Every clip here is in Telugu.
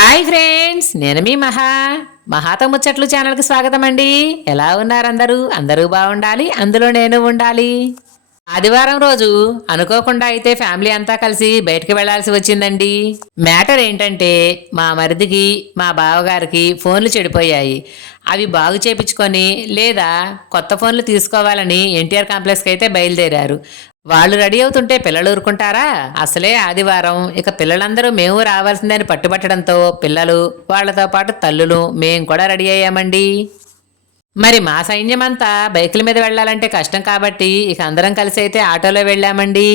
హాయ్ ఫ్రెండ్స్, నేను మీ మహాతో ముచ్చట్లు ఛానల్కి స్వాగతం అండి. ఎలా ఉన్నారు అందరూ బాగుండాలి, అందులో నేను ఉండాలి. ఆదివారం రోజు అనుకోకుండా అయితే ఫ్యామిలీ అంతా కలిసి బయటకు వెళ్లాల్సి వచ్చిందండి. మ్యాటర్ ఏంటంటే మా మరిదికి మా బావగారికి ఫోన్లు చెడిపోయాయి. అవి బాగు చేపించుకొని లేదా కొత్త ఫోన్లు తీసుకోవాలని ఎన్టీఆర్ కాంప్లెక్స్కి అయితే బయలుదేరారు. వాళ్ళు రెడీ అవుతుంటే పిల్లలు ఊరుకుంటారా? అసలే ఆదివారం. ఇక పిల్లలందరూ మేము రావాల్సిందని పట్టుబట్టడంతో పిల్లలు వాళ్లతో పాటు తల్లులు మేము కూడా రెడీ అయ్యామండి. మరి మా సైన్యం అంతా బైకుల మీద వెళ్ళాలంటే కష్టం కాబట్టి ఇక అందరం కలిసి అయితే ఆటోలో వెళ్ళామండి.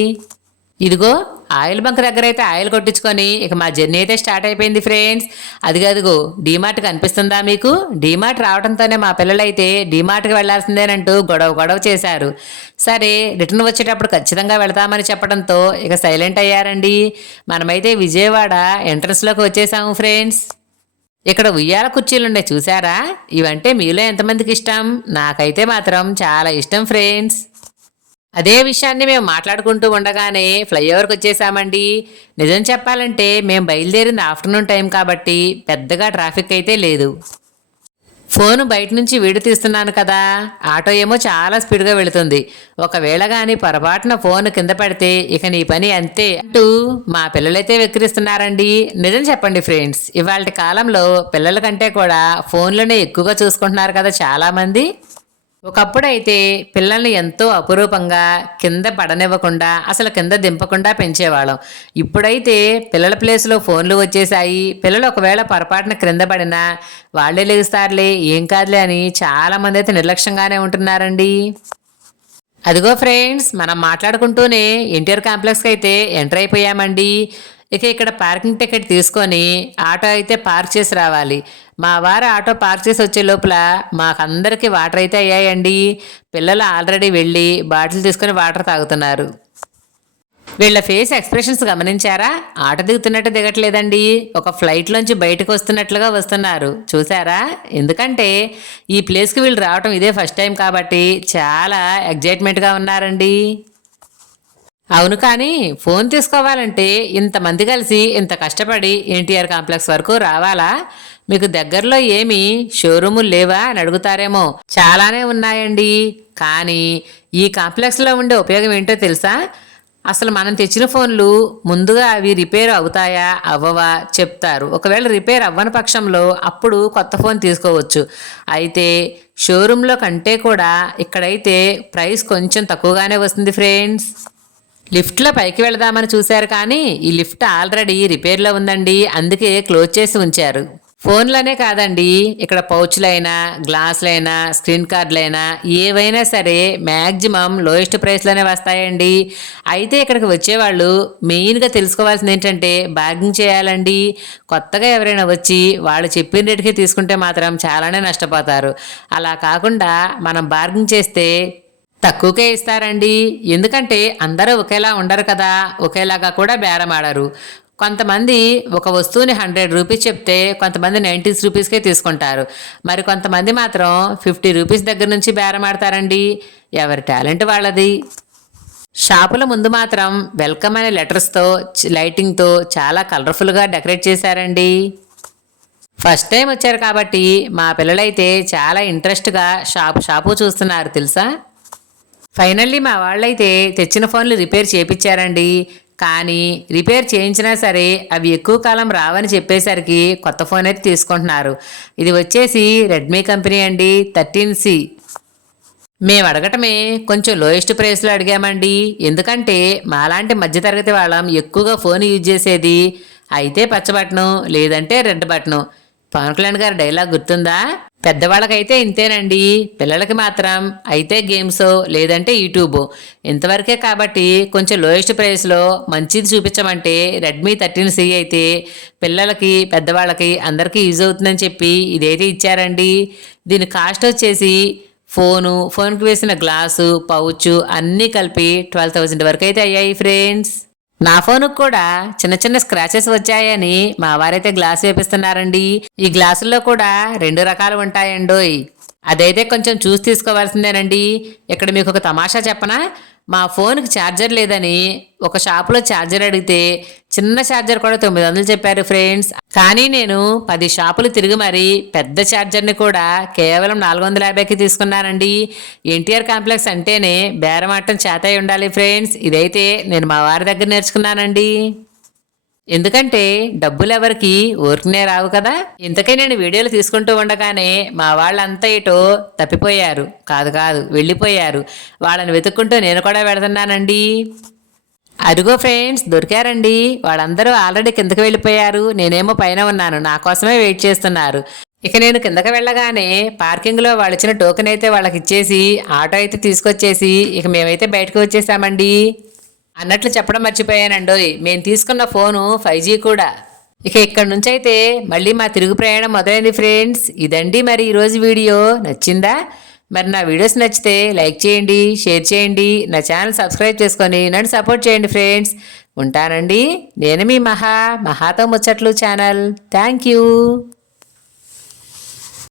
ఇదిగో ఆయిల్ బంక్ దగ్గర అయితే ఆయిల్ కొట్టించుకొని ఇక మా జర్నీ అయితే స్టార్ట్ అయిపోయింది ఫ్రెండ్స్. అదిగో డీమార్ట్ కనిపిస్తుందా మీకు? డీమార్ట్ రావడంతోనే మా పిల్లలైతే డీమార్ట్కి వెళ్లాల్సిందేనంటూ గొడవ చేశారు. సరే రిటర్న్ వచ్చేటప్పుడు ఖచ్చితంగా వెళతామని చెప్పడంతో ఇక సైలెంట్ అయ్యారండి. మనమైతే విజయవాడ ఎంట్రన్స్లోకి వచ్చేసాము ఫ్రెండ్స్. ఇక్కడ ఉయ్యాల కుర్చీలుండే చూసారా? ఇవంటే మీలో ఎంతమందికి ఇష్టం? నాకైతే మాత్రం చాలా ఇష్టం ఫ్రెండ్స్. అదే విషయాన్ని మేము మాట్లాడుకుంటూ ఉండగానే ఫ్లైఓవర్కి వచ్చేసామండి. నిజం చెప్పాలంటే మేము బయలుదేరింది ఆఫ్టర్నూన్ టైం కాబట్టి పెద్దగా ట్రాఫిక్ అయితే లేదు. ఫోను బయట నుంచి వీడియో తీస్తున్నాను కదా, ఆటో ఏమో చాలా స్పీడ్గా వెళుతుంది. ఒకవేళ కానీ పొరపాటున ఫోన్ కింద పడితే ఇక నీ పని అంతే అంటూ మా పిల్లలైతే వెక్కిరిస్తున్నారండి. నిజం చెప్పండి ఫ్రెండ్స్, ఇవాళ కాలంలో పిల్లల కంటే కూడా ఫోన్లోనే ఎక్కువగా చూసుకుంటున్నారు కదా చాలామంది. ఒకప్పుడైతే పిల్లల్ని ఎంతో అపురూపంగా కింద పడనివ్వకుండా అసలు కింద దింపకుండా పెంచేవాళ్ళం. ఇప్పుడైతే పిల్లల ప్లేస్లో ఫోన్లు వచ్చేసాయి. పిల్లలు ఒకవేళ పొరపాటున క్రింద పడినా వాళ్ళే లేస్తారులే, ఏం కాదులే అని చాలామంది అయితే నిర్లక్ష్యంగానే ఉంటున్నారండి. అదిగో ఫ్రెండ్స్, మనం మాట్లాడుకుంటూనే ఎన్టీఆర్ కాంప్లెక్స్కి అయితే ఎంటర్ అయిపోయామండి. ఇక ఇక్కడ పార్కింగ్ టికెట్ తీసుకొని ఆటో అయితే పార్క్ చేసి రావాలి. మా వారు ఆటో పార్క్ చేసి వచ్చే లోపల మాకందరికీ వాటర్ అయితే అయ్యాయండి. పిల్లలు ఆల్రెడీ వెళ్ళి బాటిల్ తీసుకొని వాటర్ తాగుతున్నారు. వీళ్ళ ఫేస్ ఎక్స్ప్రెషన్స్ గమనించారా? ఆట దిగుతున్నట్టు దిగట్లేదండి, ఒక ఫ్లైట్లోంచి బయటకు వస్తున్నట్లుగా వస్తున్నారు. చూసారా? ఎందుకంటే ఈ ప్లేస్కి వీళ్ళు రావటం ఇదే ఫస్ట్ టైం కాబట్టి చాలా ఎగ్జైట్మెంట్గా ఉన్నారండి. అవును, కానీ ఫోన్ తీసుకోవాలంటే ఇంతమంది కలిసి ఇంత కష్టపడి ఎన్టీఆర్ కాంప్లెక్స్ వరకు రావాలా? మీకు దగ్గరలో ఏమి షోరూములు లేవా అని అడుగుతారేమో. చాలానే ఉన్నాయండి, కానీ ఈ కాంప్లెక్స్లో ఉండే ఉపయోగం ఏంటో తెలుసా? అసలు మనం తెచ్చిన ఫోన్లు ముందుగా అవి రిపేర్ అవుతాయా అవ్వవా చెప్తారు. ఒకవేళ రిపేర్ అవ్వని పక్షంలో అప్పుడు కొత్త ఫోన్ తీసుకోవచ్చు. అయితే షోరూంలో కంటే కూడా ఇక్కడైతే ప్రైస్ కొంచెం తక్కువగానే వస్తుంది ఫ్రెండ్స్. లిఫ్ట్లో పైకి వెళదామని చూశారు కానీ ఈ లిఫ్ట్ ఆల్రెడీ రిపేర్లో ఉందండి, అందుకే క్లోజ్ చేసి ఉంచారు. ఫోన్లనే కాదండి, ఇక్కడ పౌచ్లైనా గ్లాసులైనా స్క్రీన్ కార్డులైనా ఏవైనా సరే మ్యాక్సిమం లోయెస్ట్ ప్రైస్లోనే వస్తాయండి. అయితే ఇక్కడికి వచ్చేవాళ్ళు మెయిన్గా తెలుసుకోవాల్సింది ఏంటంటే బార్గింగ్ చేయాలండి. కొత్తగా ఎవరైనా వచ్చి వాళ్ళు చెప్పిన రేటుకి తీసుకుంటే మాత్రం చాలానే నష్టపోతారు. అలా కాకుండా మనం బార్గింగ్ చేస్తే తక్కువకే ఇస్తారండి. ఎందుకంటే అందరూ ఒకేలా ఉండరు కదా, ఒకేలాగా కూడా బేరం ఆడరు. కొంతమంది ఒక వస్తువుని 100 రూపీస్ చెప్తే కొంతమంది 90 రూపీస్కే తీసుకుంటారు. మరి కొంతమంది మాత్రం 50 రూపీస్ దగ్గర నుంచి బేరం ఆడతారండి. ఎవరి టాలెంట్ వాళ్ళది. షాపుల ముందు మాత్రం వెల్కమ్ అనే లెటర్స్తో లైటింగ్తో చాలా కలర్ఫుల్గా డెకరేట్ చేశారండి. ఫస్ట్ టైం వచ్చారు కాబట్టి మా పిల్లలైతే చాలా ఇంట్రెస్ట్గా షాపు చూస్తున్నారు తెలుసా. ఫైనల్లీ మా వాళ్ళైతే తెచ్చిన ఫోన్లు రిపేర్ చేయించారండి. కానీ రిపేర్ చేయించినా సరే అవి ఎక్కువ కాలం రావని చెప్పేసరికి కొత్త ఫోన్ అయితే తీసుకుంటున్నారు. ఇది వచ్చేసి రెడ్మీ కంపెనీ అండి, 13C. మేము అడగటమే కొంచెం లోయెస్ట్ ప్రైస్లో అడిగామండి. ఎందుకంటే మాలాంటి మధ్యతరగతి వాళ్ళం ఎక్కువగా ఫోన్ యూజ్ చేసేది అయితే పచ్చ బటను లేదంటే రెడ్ బటను. పవన్ కళ్యాణ్ గారి డైలాగ్ గుర్తుందా? పెద్దవాళ్ళకైతే ఇంతేనండి, పిల్లలకి మాత్రం అయితే గేమ్స్ లేదంటే యూట్యూబ్ ఇంతవరకే. కాబట్టి కొంచెం లోయెస్ట్ ప్రైస్లో మంచిది చూపించమంటే రెడ్మీ 13C అయితే పిల్లలకి పెద్దవాళ్ళకి అందరికీ యూజ్ అవుతుందని చెప్పి ఇదైతే ఇచ్చారండి. దీని కాస్ట్ వచ్చేసి ఫోన్కి వేసిన గ్లాసు పౌచ్ అన్నీ కలిపి 12,000 వరకు అయితే అయ్యాయి ఫ్రెండ్స్. నా ఫోన్కు కూడా చిన్న స్క్రాచెస్ వచ్చాయని మా వారైతే గ్లాస్ వేపిస్తున్నారండి. ఈ గ్లాసుల్లో కూడా 2 రకాలు ఉంటాయండోయ్. అదైతే కొంచెం చూసి తీసుకోవాల్సిందేనండి. ఇక్కడ మీకు ఒక తమాషా చెప్పనా? మా ఫోన్కి ఛార్జర్ లేదని ఒక షాపులో ఛార్జర్ అడిగితే చిన్న ఛార్జర్ కూడా 900 చెప్పారు ఫ్రెండ్స్. కానీ నేను 10 షాపులు తిరిగి మరి పెద్ద ఛార్జర్ని కూడా కేవలం 450కి తీసుకున్నానండి. ఎన్టీఆర్ కాంప్లెక్స్ అంటేనే బేరమాటం చేతై ఉండాలి ఫ్రెండ్స్. ఇదైతే నేను మా వారి దగ్గర నేర్చుకున్నానండి. ఎందుకంటే డబ్బులు ఎవరికి ఊరికనే రావు కదా. ఇంతకీ నేను వీడియోలు తీసుకుంటూ ఉండగానే మా వాళ్ళంతా ఇటో తప్పిపోయారు, కాదు వెళ్ళిపోయారు. వాళ్ళని వెతుక్కుంటూ నేను కూడా వెళుతున్నానండి. అదిగో ఫ్రెండ్స్ దొరికారండి. వాళ్ళందరూ ఆల్రెడీ కిందకి వెళ్ళిపోయారు. నేనేమో పైన ఉన్నాను, నా కోసమే వెయిట్ చేస్తున్నారు. ఇక నేను కిందకి వెళ్ళగానే పార్కింగ్లో వాళ్ళు ఇచ్చిన టోకెన్ అయితే వాళ్ళకి ఇచ్చేసి ఆటో అయితే తీసుకొచ్చేసి ఇక మేమైతే బయటకు వచ్చేసామండి. అన్నట్లు చెప్పడం మర్చిపోయానండోయ్, మేము తీసుకున్న ఫోను 5G కూడా. ఇక ఇక్కడ నుంచి అయితే మళ్ళీ మా తిరుగు ప్రయాణం మొదలైంది ఫ్రెండ్స్. ఇదండి మరి ఈరోజు వీడియో. నచ్చిందా? మరి నా వీడియోస్ నచ్చితే లైక్ చేయండి, షేర్ చేయండి, నా ఛానల్ సబ్స్క్రైబ్ చేసుకొని నన్ను సపోర్ట్ చేయండి ఫ్రెండ్స్. ఉంటానండి. నేను మీ మహాతో ముచ్చట్లు ఛానల్. Thank you.